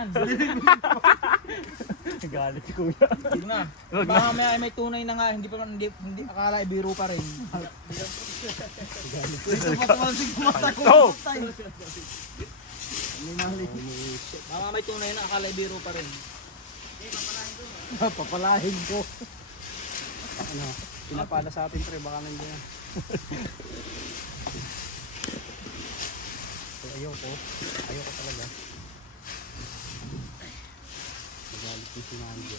yan. Galit si kuya. Sige na. Baka may tunay na nga, hindi akala ibiro pa rin. Dito pa naman si kumata ko. Baka may tunay na akala ibiro pa rin. Papalahin ko. Ano, pinapala sa atin pre, baka nandiyan. So, ayoko talaga. Magalit yung sinanjo.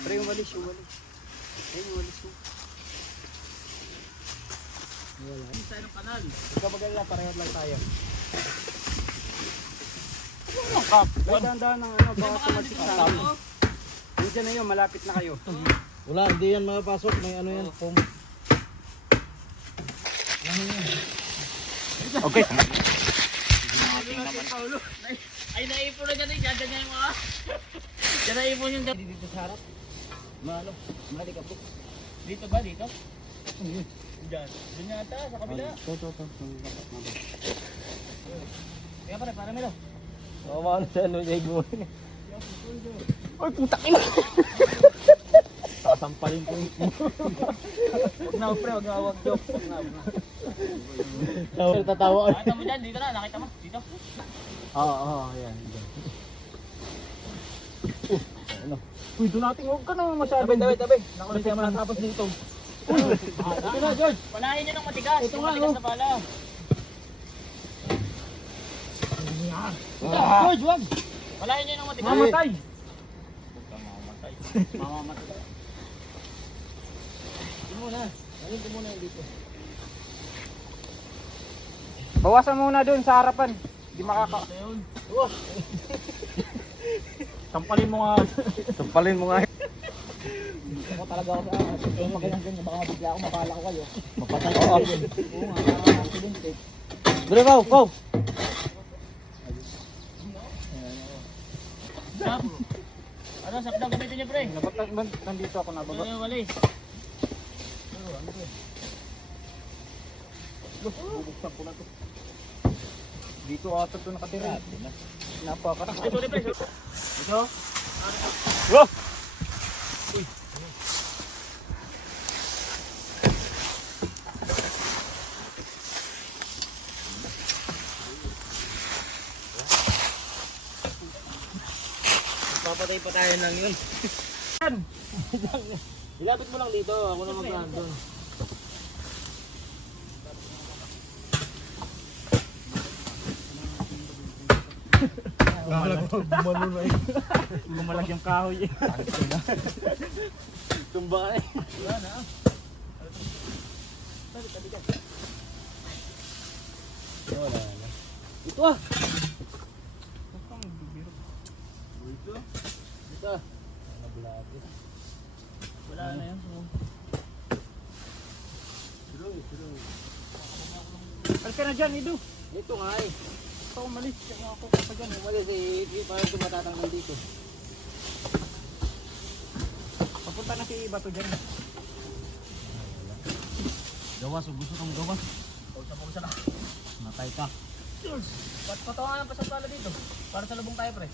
Pre, yung walis. Ayun, yung walis mo. Wala. Hindi tayo ng kanal. Huwag ka magalala, pareho lang tayo. May dahan-dahan ng ano, baka tumagsik sa amin. Diyan na yun, malapit na kayo. Wala, hindi yan makapasok. May ano yan, foam. Okay. Ay, naipon na dyan. Dyan niya yung mga. Dyan naipon yung dyan. Dito sa harap. Maano, mali ka po. Dito ba? Dito? Dyan. Dyan yata, sa kabila. Ito. Kaya pare, para milo. Maano siya, ano niya igawin. Ay, putak ina! Sasampalin ko yung Huwag na, pre. Huwag joke. Huwag na. tatawa. Nakita mo dyan. Dito na. Nakita mo. Dito. Oo, yan. Ano? Uy, doon natin, huwag ka naman masyado. Tabi. Nakulit siya matapos dito. Ito na, George. Panahin nyo ng matigas. Ito yung nga, matigas oh. na pala. George, wag! Panahin nyo ng matigas. Mamatay! Huwag kang mamamatay. Mamamatay. Ito muna. Alin ko muna yung dito. Bawasan muna doon sa harapan. Hindi makaka... Ito yun. Sampalin mo nga. Sampalin mo nga. Ako talaga ako sa yung ganyan. Baka mabigla ako, mapala ko kayo. Mapatay ko. Oo nga, accident eh. Dure, Pau! Sap. Ano, sap daw gamitin niyo, pre. Nandito ako nababa. Ano yung walis? Bubuksan ko na to. Dito ata ito nakatira. Napaka. Ito, pre. Ito? Papatay pa tayo ng yun. Ilapit mo lang dito. Ako na mag-andon. Gumalag yung kahoy eh. Tumba eh. Wala na. Wala na. Ito ah. Ito. Nablapit. Wala na yan. Alka na dyan, Ido. Ito nga eh. Ito umalis. Kaya ako pa dyan. Umalis eh. Hindi pa ito matatanggal dito. Papunta na si Bato dyan. Gawas. Gusto kong gawas. Pausa na. Matay ka. Patawangan pa sa pala dito. Para sa lubong tayo, pre.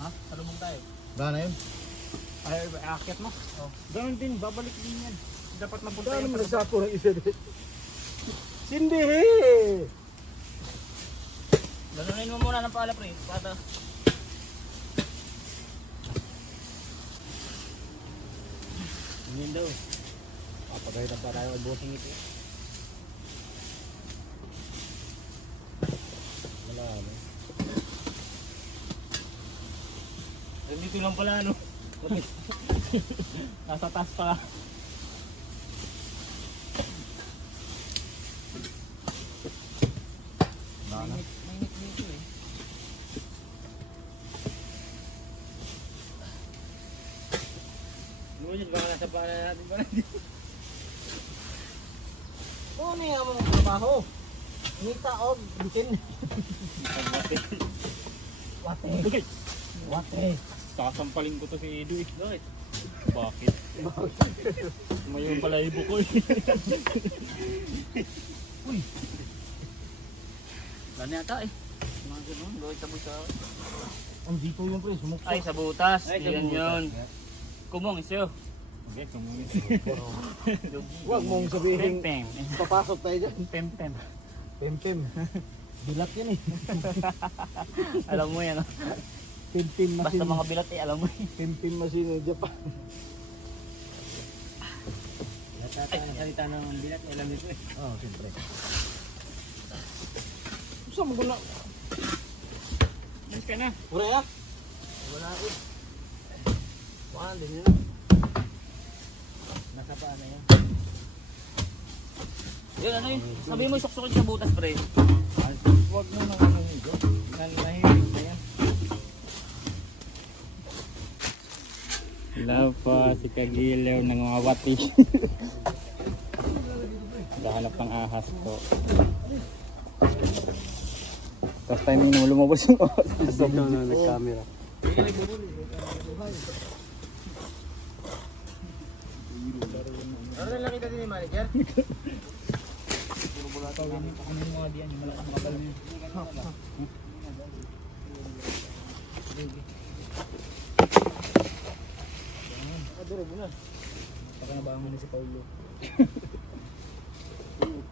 Ha? Sa lubong tayo. Ba na yun? Ay, aakyat mo. Oh. Ganun din, babalik din yan. Dapat mapunta Ano yan. mo nagsapo ng isa din? Sindi! Ganunin mo muna ng pala, pre. Para Hindi daw. Papagalitan pa tayo ang bossing ito. Wala ano. Dito lang pala, ano? Nasa taas pa. mainit dito eh. Ngunit baka nasa pala natin pa rin. Oo, may among trabaho. Nita o, bitin. Wate. Wate. Sasampalin ko to si Edu eh. Bakit? Mayon pala ibo ko eh. Uy. Gani ata eh. Ganun, gawin sa buta. Ang dito yung pre, sumukso. Ay, sa butas. Ay, sa Yan butas. yun. Kumong isyo. Okay, sumungin. Huwag mong sabihin, Pem-pem. papasok tayo dyan. Pem-pem. Pem-pem. Bilat yan eh. Alam mo yan. Pem-pem Basta machine. mga bilat alam mo yan. Pem-pem machine ng Japan. Salita ng bilat, alam nito eh. Oo, siyempre. Saan mo gula? Mas ka na. Ure ah? Wala eh. Wala din yun. Nasa paano yan? Yun ano yun. Sabi mo isuksukin sa butas pre. Huwag mo nang ano nito. Nahilig na yan. Wala pa si Kagilaw ng mga wati. Dahanap ng ahas ko. Tapos tayo nung lumabas yung ahas. Dito na nag-camera. Ano na nakita din ni manager? Ano yung mga diyan? Yung malakang kapal niya. Baka nabangon na si Paulo.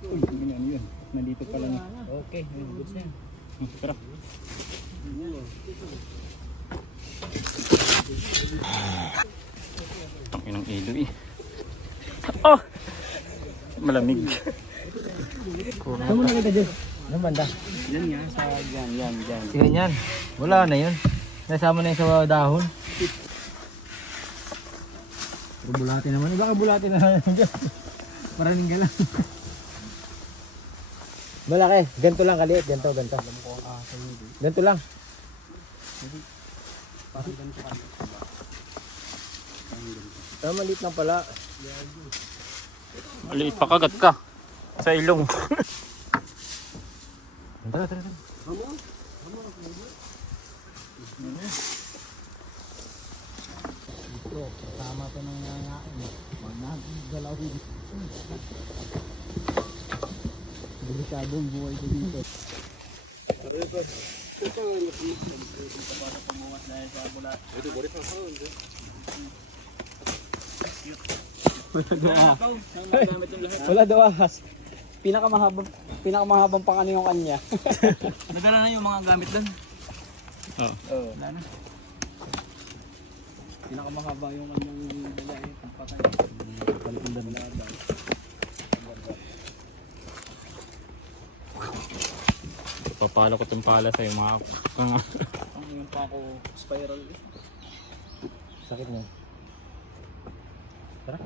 Uy, ano yun? Nandito pala na. Okay, goods na yan. Tara. Tangin ng ilo eh. Oh! Malamig. Saan mo nakita dyan? Anong banda? Yan nga, sa yan. Tingnan yan. Wala na yun. Nasama na yun sa dahon. Pero bulati naman. Baka bulati na naman dyan. Paraning galang. Malaki. Ganito lang kaliit. Ganito. Ganito lang. Maliit lang pala. Maliit pa kagat ka. Sa ilong. Tara. Ito, tama pa ng nangain. Huwag na galawin. Delikadong buhay ko dito. Wala daw ahas. Pinakamahabang pang ano yung kanya. Nadala na yung mga gamit doon. Oo. Wala na. Pinakamahaba yung kanyang dalahe. Ang patay. Papalo ko itong pala sa'yo mga Ang yung pako spiral. Sakit niya. Tara.